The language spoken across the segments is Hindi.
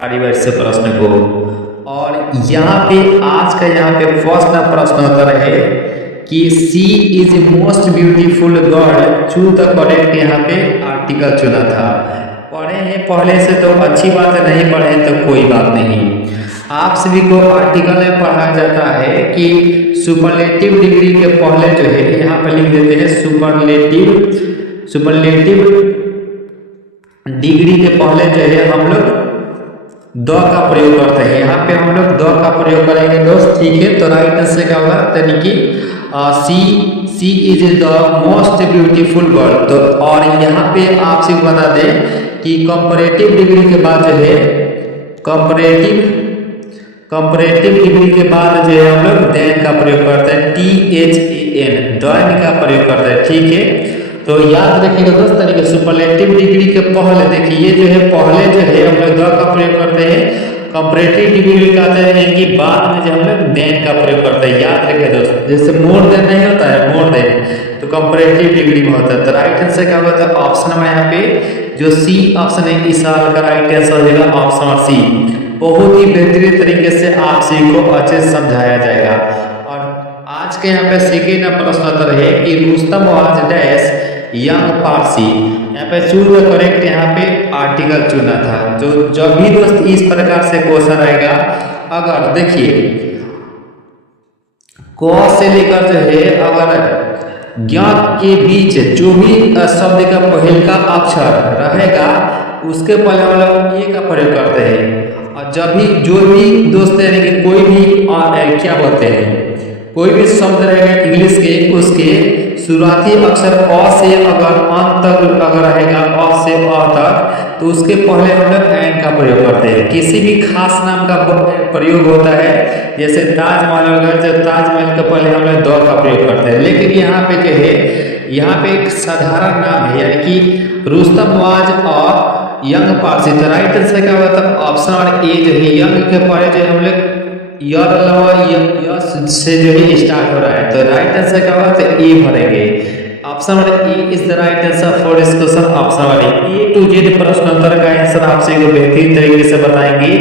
परिवार से प्रश्न को। और यहाँ पे आज का फर्स्ट प्रश्न उत्तर है कि she is most beautiful girl, choose the correct यहाँ पे आर्टिकल चुना था। पढ़े हैं पहले से तो अच्छी बात है, नहीं पढ़े तो कोई बात नहीं। आप सभी को आर्टिकल में पढ़ा जाता है कि सुपरलेटिव डिग्री के पहले जो है यहाँ पे लिख देते हैं सुपरलेटिव डिग्री के पहले जो है हम लोग द का प्रयोग करते हैं। यहाँ पे हम लोग द का प्रयोग करेंगे दोस्त, ठीक है। तो राइट आंसर क्या होगा, यानी कि she is the most beautiful girl. तो और यहाँ पे आपसे बता दें कि कंपैरेटिव डिग्री के बाद जो है कंपैरेटिव डिग्री के बाद जो है हम लोग देन का प्रयोग करते हैं, THAN डॉन का प्रयोग करते हैं, ठीक है। तो याद रखिएगा दोस्त, तरीके सुपरलेटिव डिग्री के पहले देखिए ये जो है पहले जो है हम लोग द का प्रयोग करते हैं, कंपैरेटिव डिग्री कहते हैं कि बाद में जो हम लोग देन का प्रयोग करते हैं। याद रखिए दोस्त, जैसे मोर देन नहीं होता है, मोर देन तो कंपैरेटिव डिग्री में होता है। तो राइट आंसर क्या होगा, तो ऑप्शन में यहाँ पे जो सी ऑप्शन है इस साल का राइट आंसर हो जाएगा ऑप्शन सी। बहुत ही बेहतरीन तरीके से आप सभी को अच्छे से समझाया जाएगा। और आज के यहाँ पे सेकेंड प्रश्न उत्तर है कि Rustam was dash young Parsi. यहाँ पे चूज द करेक्ट यहाँ पे आर्टिकल चुना था। जो जब भी दोस्त इस प्रकार से क्वेश्चन आएगा, अगर देखिए क से लेकर जो है अगर ज्ञात के बीच जो भी शब्द का पहले का अक्षर रहेगा उसके पहले हम लोग ए का प्रयोग करते हैं। और जब भी जो भी दोस्त यानी कि कोई भी क्या बोलते हैं, कोई भी शब्द रहेगा इंग्लिश के, उसके शुरुआती अक्षर अ से अगर अंत तक अगर रहेगा अ से अ तक, तो उसके पहले हम लोग एंड का प्रयोग करते हैं। किसी भी खास नाम का प्रयोग होता है, जैसे ताजमहल वगैरह, जब ताजमहल के पहले हम लोग द का प्रयोग करते हैं। लेकिन यहाँ पे जो है यहाँ पे एक साधारण नाम है, यानी कि Rustam was a young Parsi. तो राइट आंसर क्या होता है, ऑप्शन और ए जो है यंग के पहले जो हम लोग से जो है स्टार्ट हो रहा है। तो राइट आंसर क्या होगा, तो ए भरेंगे। Option number A is the right answer for this question. Option number A to Z प्रश्न उत्तर का आंसर आपसे को बेहतरीन तरीके से बताएंगे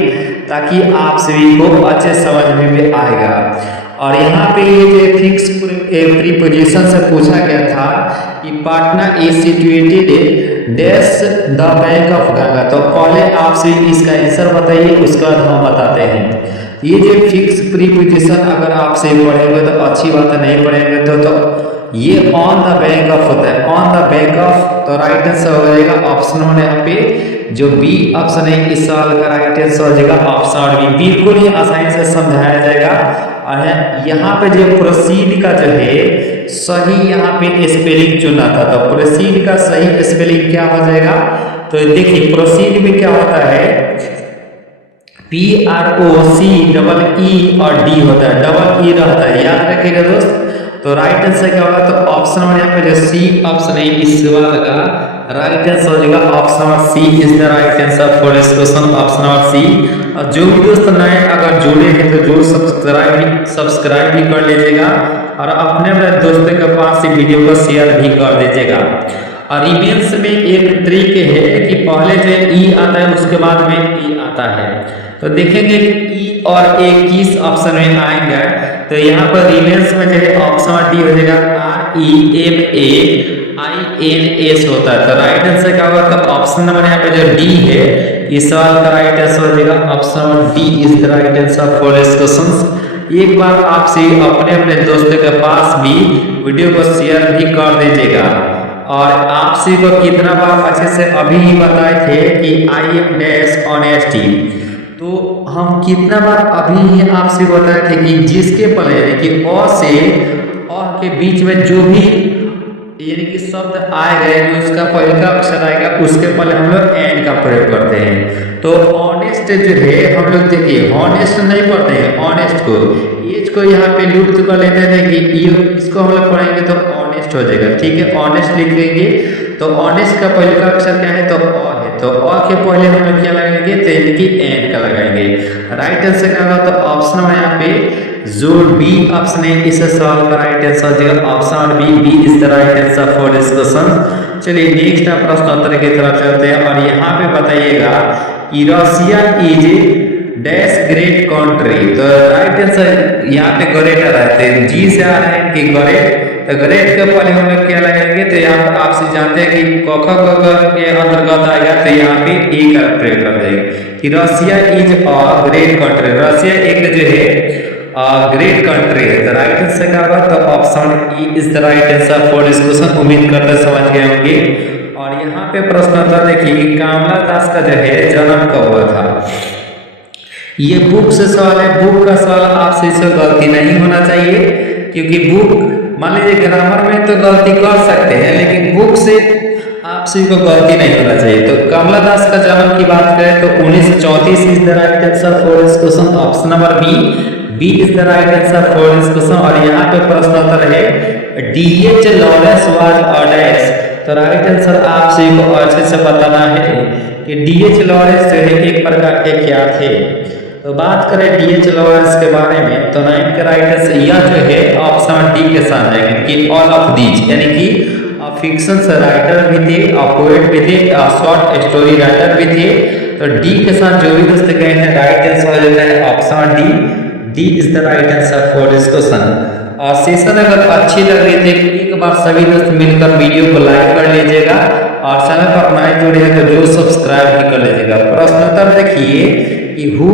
ताकि आप सभी को अच्छे समझ में आएगा। और यहाँ पे ये जो फिक्स प्रीपोजिशन से पूछा गया था कि Patna is situated dash the bank of Ganga. तो पहले आपसे इसका आंसर बताइए, उसका बाद हम बताते हैं। ये जो फिक्स प्रीपोजिशन अगर आप से पढ़ेंगे तो अच्छी बात है, नहीं पढ़ेंगे तो ये ऑन द बैंक ऑफ होता है, ऑन द बैंक ऑफ। तो राइट आंसर हो जाएगा ऑप्शन वन। यहाँ पे जो बी ऑप्शन है इस सवाल का राइट आंसर हो जाएगा ऑप्शन बी। बिल्कुल ही आसानी से समझाया जाएगा। और यहाँ पे जो प्रोसीड का जो है सही यहाँ पे स्पेलिंग चुना था, तो प्रोसीड का सही स्पेलिंग क्या हो जाएगा, तो देखिए प्रोसीड में क्या होता है, PROC डबल ई और डी होता है, डबल ई रहता है, याद रखिएगा दोस्त। तो राइट आंसर क्या होगा, तो ऑप्शन नंबर यहाँ पे जो सी ऑप्शन है इस सवाल का राइट आंसर हो जाएगा option number C is the right answer for this question, option number C. और जो भी दोस्त नए अगर जुड़े हैं तो जो सब्सक्राइब भी कर लीजिएगा और अपने दोस्तों के पास इस वीडियो को शेयर भी कर दीजिएगा। और इवेंट्स में एक तरीके है कि पहले जो ई आता है उसके बाद में ई आता है। तो देखेंगे ई और ए किस ऑप्शन में आएंगे। तो यहाँ पर रिमेंस में जो है ऑप्शन डी हो जाएगा REMAINS होता है। तो राइट आंसर क्या होगा, तो ऑप्शन नंबर यहाँ पे जो डी है इस सवाल का राइट आंसर हो जाएगा option number D is the right answer for this question. एक बार आपसे अपने दोस्तों के पास भी वीडियो को शेयर भी कर दीजिएगा। और आपसे को कितना बार अच्छे से अभी ही बताए थे कि आई एम डैश ऑनेस्टी, तो हम कितना बार अभी ही आपसे बताए थे कि जिसके पहले यानी कि अ से अ के बीच में जो भी यानी कि शब्द आएगा, जो उसका पहले का अक्षर आएगा उसके पहले हम लोग एंड का प्रयोग करते हैं। तो ऑनेस्ट जो है हम लोग देखिए ऑनेस्ट नहीं पढ़ते हैं, ऑनेस्ट को एज को यहाँ पे लुप्त कर लेते हैं कि इसको हम लोग पढ़ेंगे तो ऑनेस्ट हो जाएगा, ठीक है। ऑनेस्ट लिख लेंगे तो ऑनेस्ट का पहले का अक्षर क्या है, तो अ है, तो अ के पहले हम लोग क्या लगाएंगे, तो यानी कि एंड का लगाएंगे। राइट आंसर क्या होगा, तो ऑप्शन में यहाँ पे जो बी ऑप्शन है इस सवाल का राइट आंसर हो जाएगा option B is the right answer for this question. चलिए नेक्स्ट प्रश्न उत्तर की तरफ चलते हैं। और यहाँ पे बताइएगा Russia is dash great country. तो राइट आंसर यहाँ पे ग्रेट आ रहा है, जी से आ रहे हैं कि ग्रेट, तो ग्रेट के पहले हम लोग क्या लगाएंगे, तो यहाँ पर आपसे जानते हैं कि क के अंतर्गत आएगा, तो यहाँ पे ए का प्रयोग कर देंगे कि Russia is a great country. Russia एक जो है ग्रेट कंट्री है। तो राइट आंसर क्या होगा, तो option E is the right answer for this question. उम्मीद करते समझ गए होंगे। और यहाँ पे प्रश्न था, देखिए कमला दास का जो है जन्म कब हुआ था। ये बुक से सवाल है, बुक का सवाल आपसे इससे गलती नहीं होना चाहिए, क्योंकि बुक मान लीजिए ग्रामर में तो गलती कर सकते हैं, लेकिन बुक से आपसे को गलती नहीं होना चाहिए। तो कमला दास का जन्म की बात करें तो 1934 is the right answer for this question. Option number B is the right answer for this question. और यहाँ पे प्रश्न उत्तर है D H Lawrence was a dash. तो राइट आंसर आपसे को अच्छे से बताना है कि डीएच लॉरेंस जो है एक प्रकार के क्या थे। तो बात करें डीएच लॉरेंस के बारे में, तो 9 का राइट आंसर यह जो है ऑप्शन डी के साथ जाएंगे कि ऑल ऑफ दीज, यानी कि फिक्शन राइटर भी थे, पोएट भी थे, शॉर्ट स्टोरी राइटर भी थे। तो डी के साथ जो भी दोस्त गए हैं राइट आंसर हो जाता है option D is the right answer for this question. और सेशन अगर अच्छी लग रही थी एक बार सभी दोस्त मिलकर वीडियो को लाइक कर लीजिएगा, और चैनल पर नए जुड़े हैं तो जो सब्सक्राइब भी कर लीजिएगा। प्रश्नोत्तर देखिए कि who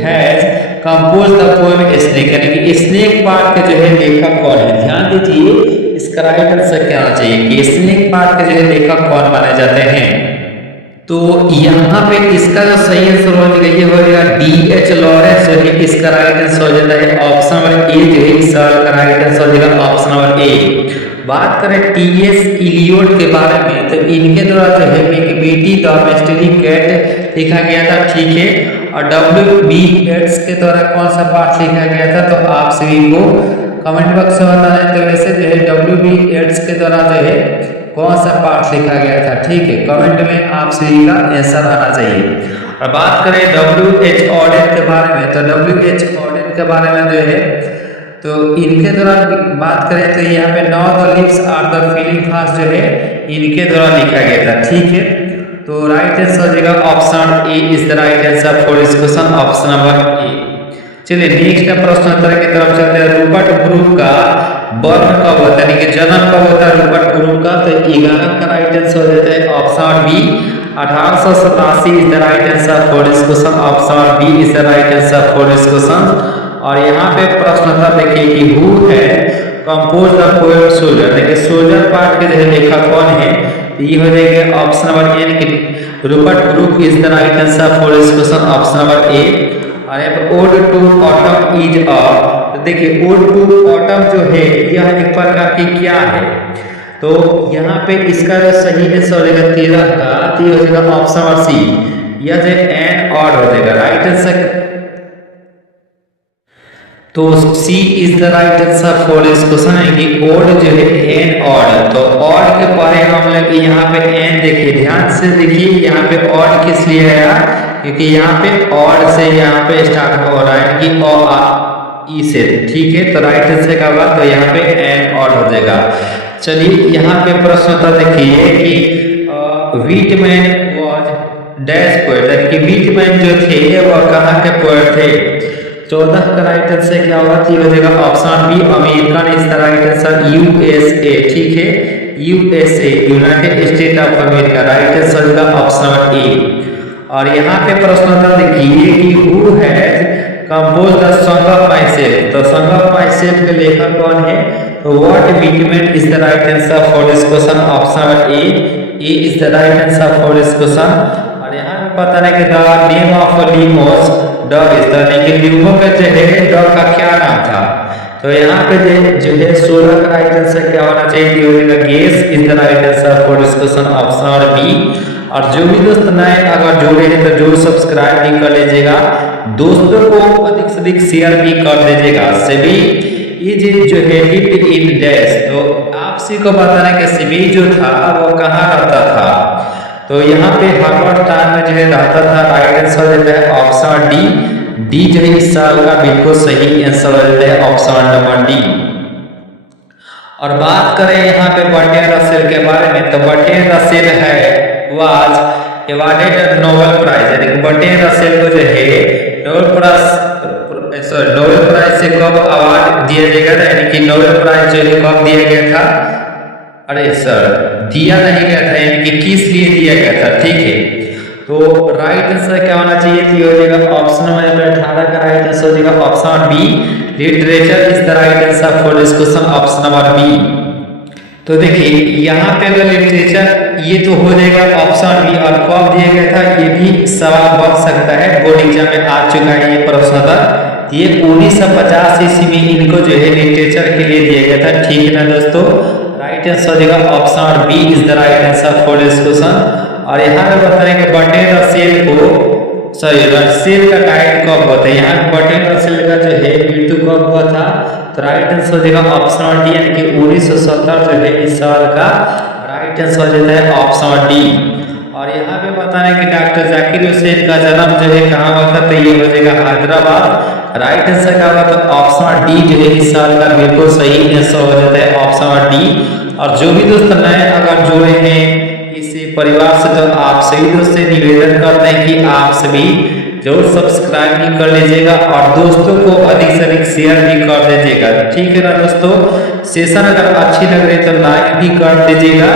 has compose the poem snake, यानी कि स्नेक पार्ट के जो है लेखक कौन है। ध्यान दीजिए इसका राइट आंसर क्या होना चाहिए कि स्नेक पार्ट के जो है लेखक कौन माने जाते हैं। तो यहाँ पे इसका जो सही आंसर हो जाएगा डीएच लॉरेंस जो है इसका राइट आंसर हो जाता है ऑप्शन नंबर ए जो है इस सवाल का राइट आंसर हो जाएगा ऑप्शन नंबर ए। बात करें टीएस इलियट के बारे में, तो इनके द्वारा जो है मैकबेटी द मिस्ट्री कैट लिखा गया था, ठीक है। और डब्ल्यू.बी. येट्स के द्वारा कौन सा पाठ लिखा गया था, तो आप सभी को कमेंट बॉक्स में बताना। तो वैसे जो है डब्ल्यू.बी. येट्स के द्वारा जो है कौन सा पाठ लिखा गया था, ठीक है, कमेंट में आप सभी का आंसर आना चाहिए। और बात करें डब्ल्यू.एच. ऑडेन के बारे में, तो डब्ल्यू.एच. ऑडेन के बारे में जो है तो इनके द्वारा बात करें तो यहाँ पे now the leaves are the feeling fast जो है इनके द्वारा लिखा गया था, ठीक है। तो राइट आंसर हो जाएगा option A is the right answer for this question, option number ए। चलिए नेक्स्ट प्रश्न उत्तर की तरफ चलते हैं। रूपर्ट ब्रूक का बर्थ कब होता है, यानी कि जन्म कब होता है रूपर्ट ब्रूक का, तो 11 का राइट आंसर हो जाता है option B 1887 is the right answer for this question, option B is the right answer for this question. और यहाँ पे प्रश्न था देखिए कि who has compose the poem soldier, देखिए सोल्जर पार्ट के जो है लेखक कौन है, तो ये हो जाएगा ऑप्शन नंबर ए कि Rupert Brooke is the right answer for this question, option number A. और यहाँ पर ode to autumn is a, तो देखिए ओड टू ऑटम जो है यह एक प्रकार की क्या है, तो यहाँ पे इसका जो सही आंसर हो जाएगा 13 का, तो ये हो जाएगा ऑप्शन नंबर सी, यह जो एन ऑड हो जाएगा राइट आंसर। तो C is the right answer for this question है कि ओड जो है एन ऑड। तो ऑड के पहले हम लोग यहाँ पे एन देखिए, ध्यान से देखिए यहाँ पे ऑड किस लिए आया, क्योंकि यहाँ पे ऑड से यहाँ पे स्टार्ट हो रहा है कि ओ आ ई से, ठीक है। तो राइट आंसर का होगा तो यहाँ पे एन ऑड हो जाएगा। चलिए यहाँ पे प्रश्न था देखिए कि व्हीटमैन वाज डैश पोएट, यानी कि व्हीटमैन जो थे वह कहाँ के पोएट थे। 14 का राइट आंसर क्या होगा, तो हो जाएगा option B American is the right answer, USA, ठीक है, USA United State of America, right answer होगा ऑप्शन नंबर ए। और यहाँ पे प्रश्न था देखिए कि who has compose the Song of Myself, तो सॉन्ग ऑफ माय सेल्फ के लेखक कौन है, तो Walt Whitman is the right answer for this question, option number A is the right answer for this question. और यहाँ पे पता नहीं कि the name of Limo's dog is the, लेकिन लिमो का जो है डॉग का क्या नाम था, तो यहाँ पे जो है 16 का राइट आंसर क्या होना चाहिए, guess is the right answer for this question, option number B. और जो भी दोस्त नए अगर जुड़े हैं तो जरूर सब्सक्राइब भी कर लीजिएगा, दोस्तों को अधिक से अधिक शेयर भी कर दीजिएगा। सभी ये जो है लिव्ड इन डैश, तो आपसी को बताना कि सभी जो था वो कहाँ रहता था, तो यहाँ पे हार्वर्ड टाउन में जो है रहता था, राइट आंसर हो जाता है ऑप्शन डी जो है इस साल का बिल्कुल सही आंसर हो जाता है ऑप्शन नंबर डी। और बात करें यहाँ पे बर्ट्रैंड रसेल के बारे में, तो बर्ट्रैंड रसेल है वाज अवार्डेड नोबेल प्राइज, यानी कि बर्ट्रैंड रसेल को जो है नोबेल प्राइज से कब अवार्ड दिया जाएगा था, यानी कि नोबेल प्राइज जो है कब दिया गया था, अरे सर दिया नहीं गया था, यानी कि किस लिए दिया गया था, ठीक है। तो राइट आंसर क्या होना चाहिए, तो हो जाएगा ऑप्शन नंबर 18 का राइट आंसर हो जाएगा option B, literature is the right answer for this question, option number B. तो देखिए यहाँ पे अगर लिटरेचर ये तो हो जाएगा ऑप्शन बी, और कब दिया गया था ये भी सवाल बन सकता है, बोर्ड एग्जाम में आ चुका है ये प्रश्न था। ये 1950 ईस्वी में इनको जो है लिटरेचर के लिए दिया गया था, ठीक है ना दोस्तों। राइट आंसर हो जाएगा option B is the right answer for this question. और यहाँ पे बता रहे कि बर्ट्रैंड रसेल को, सॉरी रसेल का टाइम कब हुआ था, यहाँ बर्ट्रैंड रसेल का जो है मृत्यु कब हुआ था, तो राइट आंसर हो जाएगा ऑप्शन डी, यानी कि 1970 जो है इस साल का राइट आंसर हो जाता है ऑप्शन डी। और यहाँ पे बता रहे कि डॉक्टर जाकिर हुसैन का जन्म जो है कहाँ हुआ था, तो ये हो जाएगा हैदराबाद। राइट आंसर क्या होगा, तो ऑप्शन डी जो है इस साल का बिल्कुल सही आंसर हो जाता है ऑप्शन डी। और जो भी दोस्त नए अगर जुड़े हैं इस परिवार से, तो आप सभी दोस्त से निवेदन करते हैं कि आप सभी जरूर सब्सक्राइब भी कर लीजिएगा और दोस्तों को अधिक से अधिक शेयर भी कर दीजिएगा, ठीक है ना दोस्तों। सेशन अगर अच्छी लग रही है तो लाइक भी कर दीजिएगा।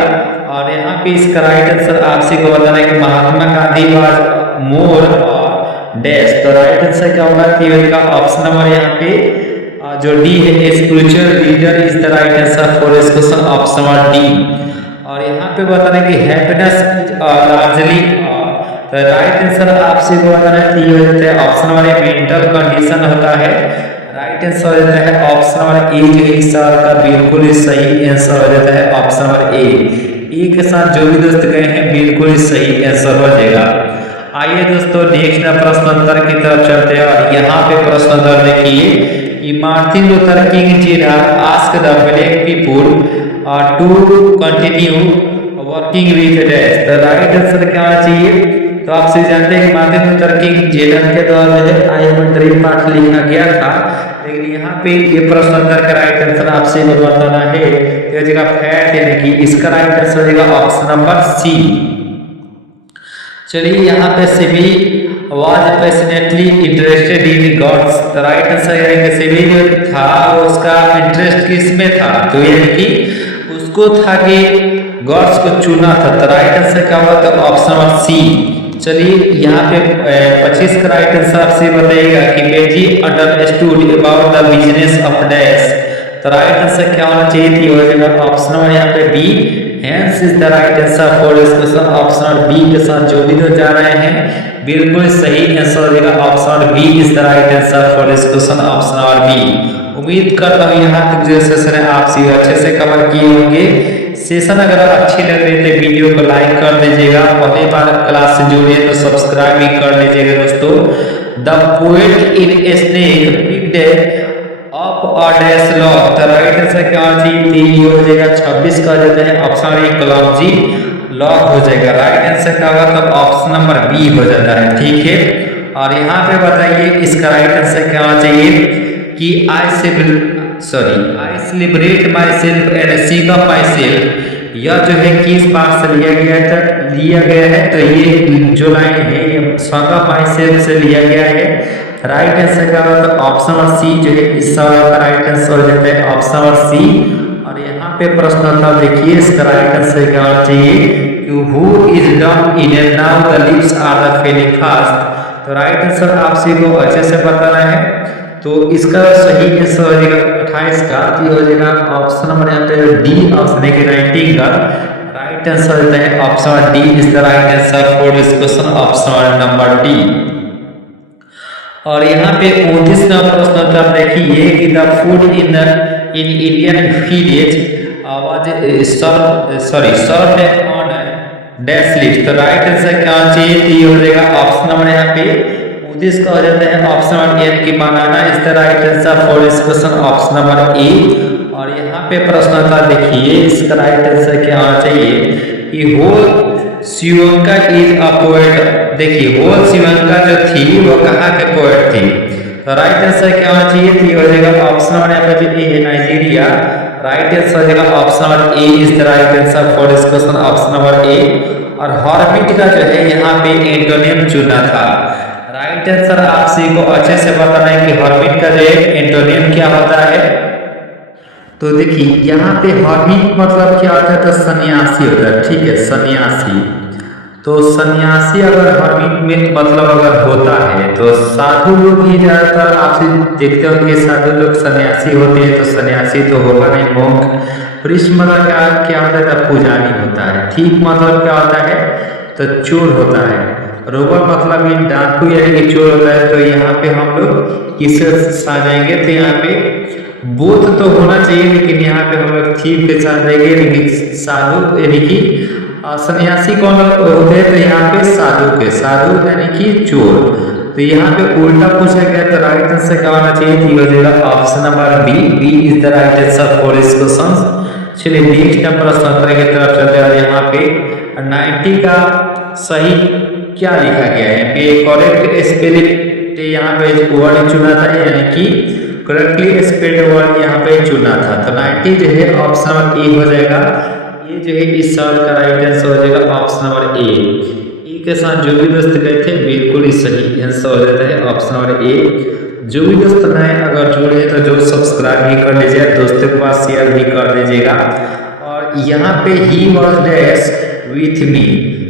और यहाँ पे इसका राइट आंसर आपसे को बताना है कि Mahatma Gandhi was more dash, तो राइट आंसर क्या होगा, तो ऑप्शन नंबर यहाँ पे जो डी है, spiritual leader is the right answer for this question, option number D. और यहाँ पे बताना है कि हैप्पीनेस लार्जली, तो राइट आंसर आपसे को बताना है, ये हो जाता है ऑप्शन नंबर ए, मेंटल कंडीशन होता है। राइट आंसर हो जाता है ऑप्शन नंबर ए, जो इस साल का बिल्कुल सही आंसर हो जाता है ऑप्शन नंबर ए के साथ जो भी दोस्त गए हैं बिल्कुल सही आंसर हो जाएगा। आइए दोस्तों नेक्स्ट प्रश्नोत्तर की तरफ चलते हैं। और यहाँ पे प्रश्नोत्तर देखिए, Martin Luther King junior asked the black people to continue working with dash, तो राइट आंसर क्या होना चाहिए, तो आपसे जानते हैं कि मार्टिन लूथर किंग जूनियर के द्वारा जो है आईमंत्री पाठ लिखा गया था, लेकिन यहाँ पे ये प्रश्नोत्तर का राइट आंसर आपसे बताना है, तो जगह फैट, यानी कि इसका राइट आंसर हो जाएगा ऑप्शन नंबर सी। चलिए यहाँ पे Sibi was passionately interested in gods, तो राइट आंसर यानी कि सिबी जो था उसका इंटरेस्ट किस में था, तो यानी कि उसको था कि गॉड्स को चुना था, तो राइट आंसर क्या होगा, तो ऑप्शन नंबर सी। चलिए यहाँ पे 25 का राइट आंसर आपसे बताइएगा कि Bessie understood about the business of dash, तो राइट आंसर क्या होना चाहिए, थी हो जाएगा ऑप्शन नंबर यहाँ पे B, hence is the right answer for this question, option number B के साथ जो भी लोग जा रहे हैं बिल्कुल सही आंसर हो जाएगा option number B is the right answer for this question, option number B. उम्मीद करता हूँ यहाँ तक जो सेशन है आप सभी अच्छे से कवर किए होंगे। सेशन अगर अच्छी लग रही है तो वीडियो को लाइक कर दीजिएगा, पहली बार क्लास से जुड़े तो सब्सक्राइब भी कर लीजिएगा दोस्तों। The poet in snake picked up a dash lock, तो राइट आंसर क्या होना चाहिए, हो जाएगा 26 का जाता है ऑप्शन ए क्लॉजी लॉक हो जाएगा। राइट आंसर क्या होगा, तो ऑप्शन नंबर बी हो जाता है, ठीक है। और यहाँ पे बताइए इसका राइट आंसर क्या होना चाहिए कि I celebrate my self and Singh of my self, यह जो है किस पार्ट से लिया गया है, तो ये जो लाइन है ये सॉन्ग ऑफ माई सेल्फ से लिया गया है। राइट आंसर क्या होगा, तो ऑप्शन नंबर सी जो है इस सवाल का राइट आंसर हो जाता है ऑप्शन नंबर सी। और यहाँ पे प्रश्न था देखिए, इसका राइट आंसर क्या होना चाहिए, who is dumb in and now the lips are the falling fast, तो राइट आंसर आपसे को अच्छे से बताना है। तो इसका सही आंसर हो जाएगा 28 का, तो हो जाएगा ऑप्शन नंबर यहाँ पे डी, ऑप्शन है 19 का राइट आंसर होता है option D is the right answer for this question, option number D. और यहाँ पे 29 नंबर प्रश्न उत्तर देखिए कि the food in Indian village served on dash list, तो राइट आंसर क्या चाहिए, तो हो जाएगा ऑप्शन नंबर यहाँ पे 29 का हो जाता है ऑप्शन नंबर ए की banana is the right answer for this question, option number A. और यहाँ पे प्रश्न था देखिए, इसका राइट आंसर क्या होना चाहिए कि होल शिवंका इज अ पोएट, देखिए होल शिवंका जो थी वो कहाँ के पोएट थी, तो राइट आंसर क्या होना चाहिए, तो हो जाएगा ऑप्शन नंबर यहाँ पे जो ए है नाइजीरिया, राइट आंसर हो जाएगा option number A is the right answer for this question, option number A. और हॉर्बिट का जो है यहाँ पे एंटोनिम चुना था। राइट आंसर आप सभी को अच्छे से बताना है कि हॉर्बिट का जो है एंटोनिम क्या होता है। तो देखिए यहाँ पे हॉर्बिट मतलब क्या होता है, तो सन्यासी होता है, ठीक है, सन्यासी। तो सन्यासी अगर हॉर्बिट में मतलब अगर होता है तो साधु लोग ही ज्यादातर आपसे देखते हो कि साधु लोग सन्यासी होते हैं, तो सन्यासी तो होगा नहीं, मोंक। पृष्ठ मतलब क्या होता है, पुजारी होता है। ठीक मतलब क्या होता है, तो चोर होता है। रोबर मतलब ये डाकू यानी कि चोर होता है। तो यहाँ पे हम लोग किससे आ जाएंगे, तो यहाँ पे बोध तो होना चाहिए, लेकिन यहाँ पे हम लोग थीव के साथ जाएंगे, लेकिन साधु यानी कि सन्यासी कौन होते हैं, तो यहाँ पे साधु के, साधु यानी कि चोर। तो यहाँ पे उल्टा पूछा गया, तो राइट आंसर क्या होना चाहिए, हो जाएगा option number B, B is the right answer for this question. चलिए नेक्स्ट प्रश्न की तरफ चलते हैं। यहाँ पे 90 का सही क्या लिखा गया है, करेक्ट स्पेलिंग यहाँ पे वर्ड चुना था, यानी कि करेक्टली स्पेल्ड वर्ड यहाँ पे चुना था। तो 90 जो है ऑप्शन नंबर ए हो जाएगा। ये जो है इस सवाल का राइट आंसर हो जाएगा ऑप्शन नंबर ए के साथ जो भी दोस्त गए थे बिल्कुल ही सही आंसर हो जाता है ऑप्शन नंबर ए। जो भी दोस्त नए अगर जुड़े तो जो सब्सक्राइब भी कर लीजिए, दोस्तों के पास शेयर भी कर दीजिएगा। और यहाँ पे he was dash with me,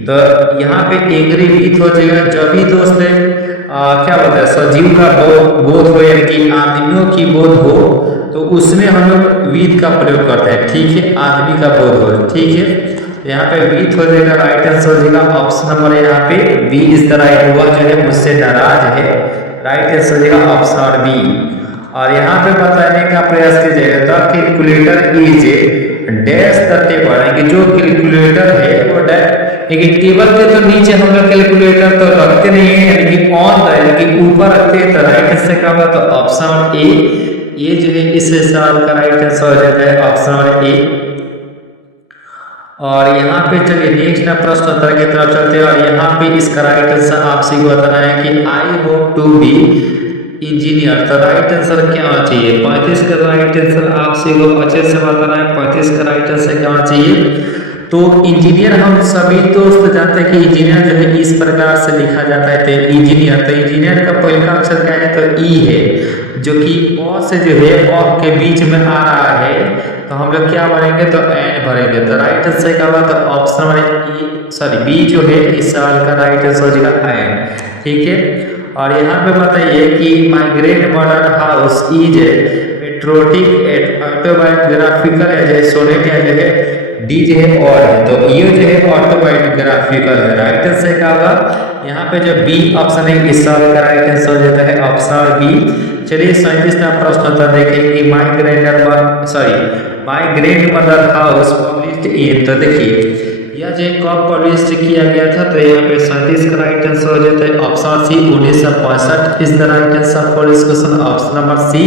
तो यहाँ पे एग्री विथ हो जाएगा जब भी दोस्त क्या बोलते हैं, सजीव का बोध हो यानी कि आदमियों की बोध हो, तो उसमें हम लोग विथ का प्रयोग करते हैं, ठीक है, आदमी का बोध हो, ठीक है। यहाँ पे विथ हो जाएगा, राइट आंसर हो जाएगा ऑप्शन नंबर यहाँ पे बी इज द राइट। हुआ जो है मुझसे नाराज है, राइट आंसर हो जाएगा ऑप्शन नंबर बी। और यहाँ पे बताने का प्रयास कीजिएगा, the calculator is dash the table, कि जो कैलकुलेटर है वो लेकिन टेबल के तो नीचे हम लोग कैलकुलेटर तो रखते नहीं है, यानी कि ऑन द यानी कि ऊपर रखते हैं। तो राइट आंसर क्या होगा, तो ऑप्शन नंबर ए, ये जो है इस सवाल का राइट आंसर हो जाता है ऑप्शन नंबर ए। और यहाँ पे चलिए नेक्स्ट प्रश्न उत्तर की तरफ चलते हैं। और यहाँ पे इसका राइट आंसर आपसे बताना है कि I hope to be engineer. तो राइट आंसर क्या होना चाहिए, 35 का राइट आंसर आपसे अच्छे से बताना है। 35 का राइट आंसर क्या होना चाहिए, तो इंजीनियर हम सभी दोस्त जानते हैं कि इंजीनियर जो है इस प्रकार से लिखा जाता है, तो इंजीनियर, तो इंजीनियर का पहला अक्षर क्या है, तो ई है, जो कि अ से जो है अ के बीच में आ रहा है, तो हम लोग क्या भरेंगे, तो एन भरेंगे। तो राइट आंसर क्या होगा, तो ऑप्शन नंबर बी जो है इस सवाल का राइट आंसर हो जाएगा एन, ठीक है। और यहाँ पे बताइए कि my great mother house is patriotic autobiographical है, सोनेट है जो है डी जो है और है, तो ये जो है ऑटोबायोग्राफिकल है। राइट आंसर क्या होगा, यहाँ पे जो बी ऑप्शन है इस सवाल का राइट आंसर हो जाता है ऑप्शन बी। चलिए 37वां प्रश्न उत्तर देखें कि my great mother house published in, तो देखिए यह जो कब पब्लिश किया गया था, तो यहाँ पे 37 का राइट आंसर हो जाता है option C 1965 is the right answer for this question option number C.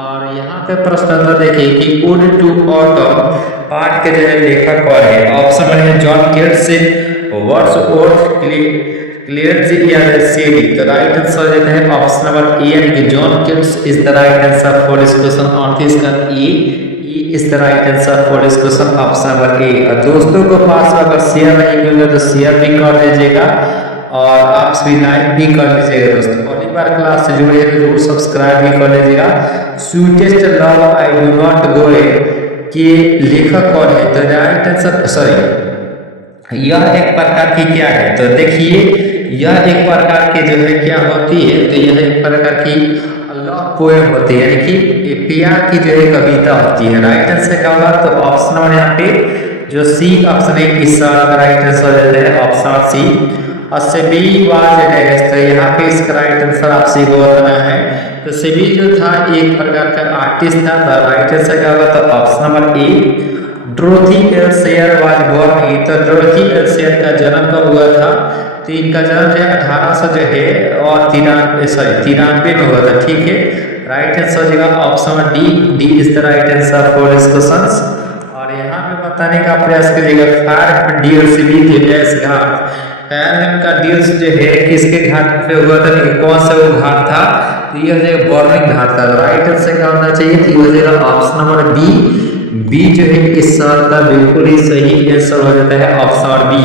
और यहाँ पे प्रश्न उत्तर देखिए कि वुड टू ऑटम पार्ट के जो है लेखक कौन है, ऑप्शन नंबर है जॉन केट्स, वर्ड्सवर्थ, क्लेयर्स या शेली। तो राइट आंसर हो जाता है ऑप्शन नंबर ए यानी कि John Keats is the right answer for this question. 38 का A is the right answer for this question option number A. और दोस्तों को पास अगर शेयर नहीं मिले तो शेयर भी कर दीजिएगा और आप सभी लाइक भी कर लीजिएगा। दोस्तों पहली बार क्लास से जुड़े हैं तो जरूर सब्सक्राइब भी कर लीजिएगा। Sweetest love I do not go के लेखक कौन है, तो राइट आंसर यह एक प्रकार की क्या है, तो देखिए यह एक प्रकार की जो है क्या होती है, तो यह एक प्रकार की लव पोएम होती है, यानी कि प्यार की जो है कविता होती है। राइट आंसर क्या होगा, तो ऑप्शन नंबर यहाँ पे जो सी ऑप्शन है इस सवाल का राइट आंसर हो जाता है option C. Sebi was dash, तो यहाँ पे इसका राइट आंसर आपसे को बताना है। तो सेबी जो था एक प्रकार का आर्टिस्ट था, तो राइट आंसर क्या होगा, तो option number A. Dorothy L Sayers was born in, तो डोरोथी एल शेयर का जन्म कब हुआ था, तो इनका जन्म जो है 1800 जो है और 93 में हुआ था, ठीक है। राइट आंसर हो जाएगा option D is the right answer for this questions. और यहाँ पे बताने का प्रयास कीजिएगा fire deals with dash Ghat, fire का डील्स जो है किसके घाट पे हुआ था, कौन सा वो घाट था, तो यह जो बर्निंग घाट था। राइट आंसर क्या होना चाहिए, तो हो जाएगा ऑप्शन नंबर बी जो है इस साल का बिल्कुल ही सही आंसर हो जाता है option B.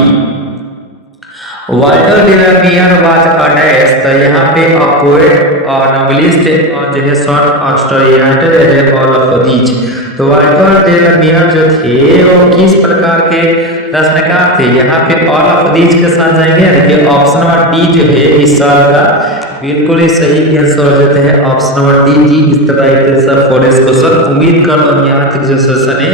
Walter de la Mare was a dash, तो यहाँ पे अ पोएट और नॉवेलिस्ट और जो है शॉर्ट स्टोरी राइटर है ऑल ऑफ दीज। तो वाल्टर डिलामियर जो थे वो किस प्रकार के रचनाकार थे, यहाँ पे ऑल ऑफ दीज के साथ जाएंगे। देखिए ऑप्शन नंबर डी जो है इस साल का बिल्कुल ही सही आंसर हो जाता है, ऑप्शन नंबर डी जी इस तरह एक फॉरेस्ट क्वेश्चन। उम्मीद करता हूँ यहाँ तक जो सेशन है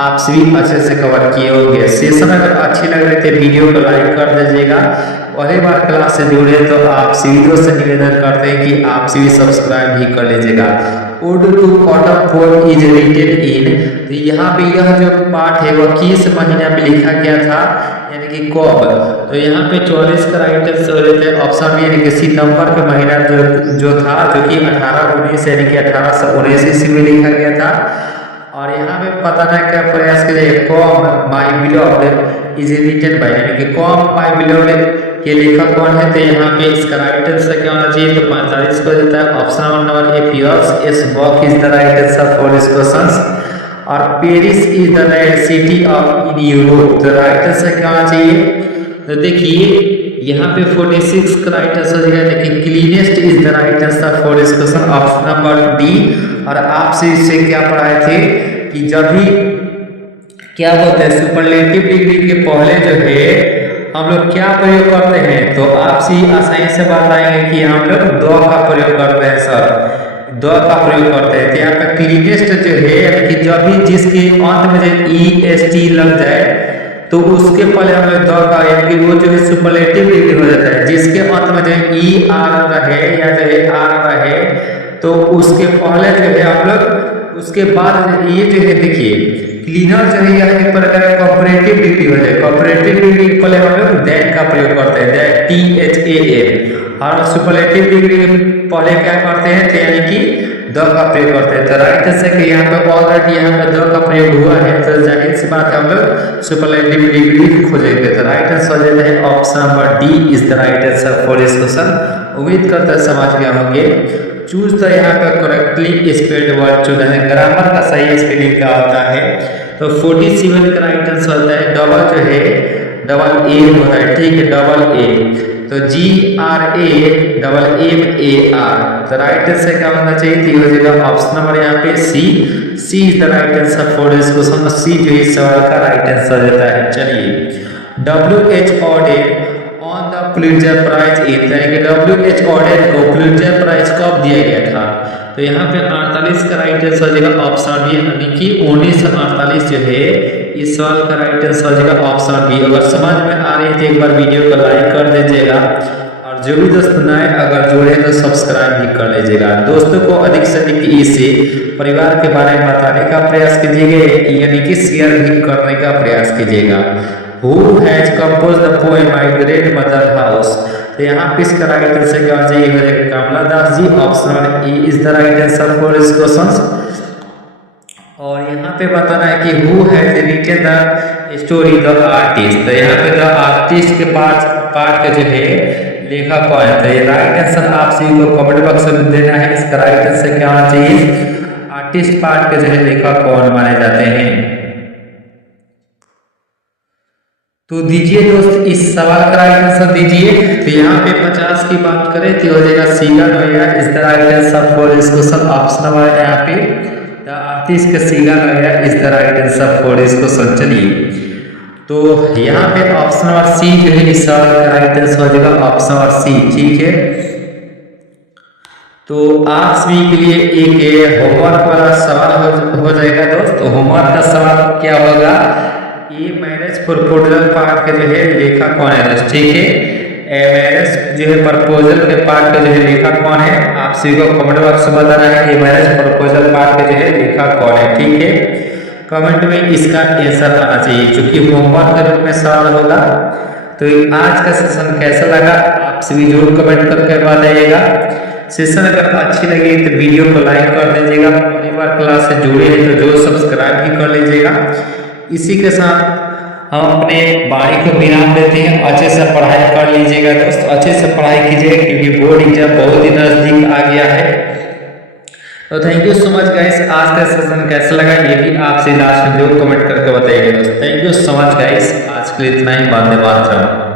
आप सभी अच्छे से कवर किए होंगे। सेशन अगर अच्छी लग रही थी वीडियो को लाइक कर दीजिएगा, पहली बार क्लास से जुड़े तो आप सभी से निवेदन करते हैं कि आप सभी सब्सक्राइब भी कर लीजिएगा। Ode to autumn poem is written in, तो यहाँ पे यह जो पाठ है वह किस महीना पे लिखा गया था, यानी कि कब। तो यहाँ पे 44 का राइट आंसर हो जाता है ऑप्शन बी, यानी कि सितंबर के महीना जो था, जो कि 1819 यानी कि 1819 ईस्वी में लिखा गया था। और यहाँ पे पता नहीं क्या प्रयास किया, come my beloved is written by, यानी कि कॉम माय बिलोव्ड के लेखक कौन है। तो यहाँ पे इसका राइट आंसर क्या होना चाहिए, तो 45 को देता है option number A Pearl S Buck is the right answer for this questions. और Paris is the city of in Europe, तो राइट आंसर क्या होना चाहिए। तो देखिए यहाँ पे 46 का राइट आंसर है, लेकिन cleanest is the right answer for this question option number D. और आपसे इससे क्या पढ़ाए थे कि जब भी क्या बोलते हैं सुपरलेटिव डिग्री के पहले जो है हम लोग क्या प्रयोग करते हैं, तो आपसे आसानी से बताएंगे कि हम लोग द का प्रयोग करते हैं सर, द का प्रयोग करते हैं। तो यहाँ पे क्लीनेस्ट जो है, यानी कि जब भी जिसके अंत में जो EST लग जाए तो उसके पहले हम लोग द का, यानी कि वो जो है सुपरलेटिव डिग्री हो जाता है। जिसके अंत में जो ER रहे या जो है R रहे तो उसके पहले जो है हम लोग, उसके बाद ये जो है देखिए क्लीनर जो है यह एक प्रकार का कॉपरेटिव डिग्री हो जाए। कॉपरेटिव डिग्री पहले हम लोग दैट का प्रयोग करते हैं, दैट THAN। और सुपरलेटिव डिग्री पहले क्या करते हैं, यानी कि द का प्रयोग करते हैं। तो राइट आंसर के यहाँ पे ऑलरेडी यहाँ पे द का प्रयोग हुआ है, तो जाहिर सी बात है हम लोग सुपरलेटिव डिग्री खोजेंगे। तो राइट आंसर हो जाता है option number D is the right answer for this question. उम्मीद करते हैं समझ गए होंगे। चूज तो यहाँ पे करेक्टली स्पेल्ड वर्ड चुना है, ग्रामर का सही स्पेलिंग क्या होता है। तो 47 का राइट आंसर होता है डबल जो है डबल ए होता है, ठीक है, डबल ए। तो GRAMMAR, तो राइट आंसर क्या होना चाहिए, थी हो जाएगा ऑप्शन नंबर यहाँ पे C is the right answer for this question. C जो इस सवाल का राइट आंसर देता है। चलिए WHO awarded on the Pulitzer prize in, यानी कि WHO ऑर्डेड को पुलित्जर प्राइज कब दिया गया था। तो यहाँ पे 48 का राइट आंसर हो जाएगा ऑप्शन बी, यानी कि 1948 जो है इस सवाल का राइट आंसर हो जाएगा ऑप्शन बी। अगर समझ में आ रही है तो एक बार वीडियो को लाइक कर दीजिएगा, और जो भी दोस्त नए अगर जुड़े तो सब्सक्राइब भी कर लीजिएगा। दोस्तों को अधिक से अधिक इसे परिवार के बारे में बताने का प्रयास कीजिएगा, यानी कि शेयर भी करने का प्रयास कीजिएगा। Who has composed the poem My Great Mother House, तो यहाँ पे इसका राइट आंसर क्या हो जाएगा, Kamala Das ji, option number A is the right answer for this question. और यहाँ पे बताना है कि who has written the story the artist, तो यहाँ पे द आर्टिस्ट के पार्ट का जो है लेखक कौन है। तो ये राइट आंसर आप सभी को कमेंट बॉक्स में देना है। इसका राइट आंसर क्या होना चाहिए, आर्टिस्ट पार्ट के जो है लेखक कौन माने जाते हैं। तो दीजिए दोस्त इस सवाल का राइट आंसर दीजिए। तो यहाँ पे 50 की बात करें तो हो जाएगा सीगा Noah is the right answer for this question. Option number यहाँ पे द आर्टिस्ट का सीगा Noah is the right answer for this question. चलिए तो यहाँ पे ऑप्शन नंबर सी जो है इस सवाल का राइट आंसर हो जाएगा ऑप्शन नंबर सी, ठीक है। तो आप सभी के लिए एक होमवर्क वाला सवाल हो जाएगा दोस्त। होमवर्क का सवाल क्या होगा, ये मैरिज प्रपोजल पार्ट के जो है लेखक कौन है दोस्त, ठीक है। मैरिज जो है प्रपोजल के पार्ट का जो है लेखक कौन है, आप सभी को कमेंट बॉक्स में बताना है कि मैरिज प्रपोजल पार्ट के जो है लेखक कौन है, ठीक है। कमेंट में इसका आंसर आना चाहिए, क्योंकि होमवर्क के रूप में सवाल होगा। तो आज का सेशन कैसा लगा आप सभी जरूर कमेंट करके बताइएगा। सेशन अगर अच्छी लगी तो वीडियो को लाइक कर दीजिएगा, पहली बार क्लास से जुड़े हैं तो जो सब्सक्राइब भी कर लीजिएगा। इसी के साथ हम अपने वाणी को विराम देते हैं। अच्छे से पढ़ाई कर लीजिएगा दोस्त, अच्छे से पढ़ाई कीजिएगा, क्योंकि बोर्ड एग्जाम बहुत ही नजदीक आ गया है। तो thank you so much guys. आज का सेशन कैसा लगा ये भी आपसे लास्ट में जरूर कमेंट करके बताइएगा दोस्त। Thank you so much guys, आज के लिए इतना ही, वंदे मातरम।